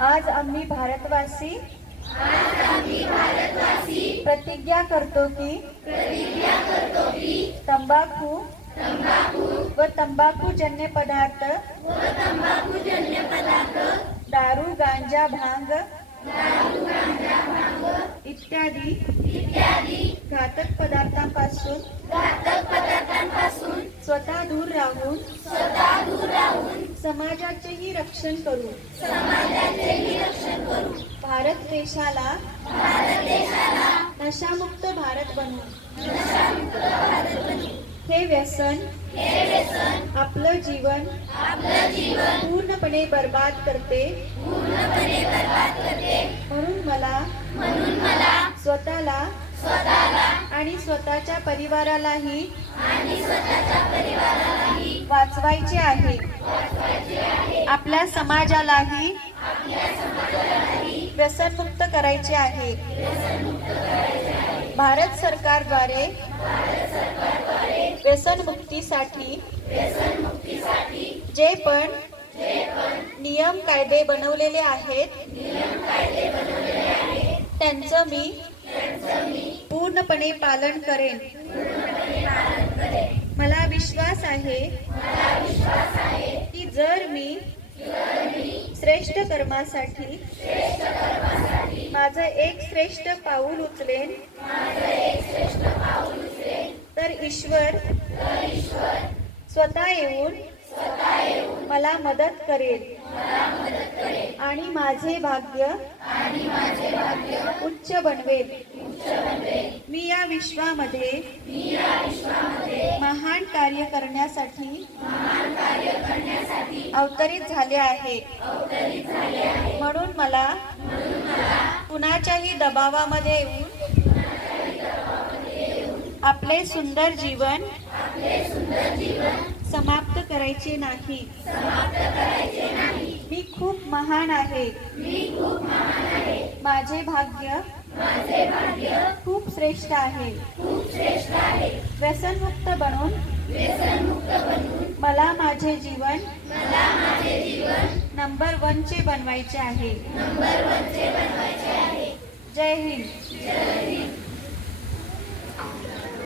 आज आम्ही भारतवासी प्रतिज्ञा करतो की तंबाखू व तंबाखूजन्य पदार्थ दारू गांजा भांग इत्यादी घातक पदार्थांपासून स्वतः दूर राहून समाजाचेही रक्षण करू। भारत देशाला नशामुक्त भारत बनवू। हे व्यसन आपलं जीवन पूर्णपणे बर्बाद करते। म्हणून मला स्वतःला आणि स्वतःच्या परिवारालाही वाचवायचे आहे। आपल्या समाजालाही व्यसनमुक्त करायचे आहे। भारत सरकारद्वारे व्यसनमुक्तीसाठी जे पण नियम कायदे बनवलेले आहेत त्यांचं मी पूर्णपणे पालन करेन। मला विश्वास आहे की जर मी श्रेष्ठ कर्मासाठी माझं एक श्रेष्ठ पाऊल उचलेन तर ईश्वर स्वतः येऊन मला मदत करेल आणि माझे भाग्य उच्च बनवेल। मी या विश्वामध्ये महान कार्य करण्यासाठी अवतरित झाले आहे। म्हणून मला कुणाच्याही दबावामध्ये येऊन आपले सुंदर जीवन समाप्त करायचे नाही। मी खूप महान आहे। माझे भाग्य खूप श्रेष्ठ आहे। व्यसनमुक्त बनून मला माझे जीवन नंबर 1 चे बनवायचे आहे। जय हिंद।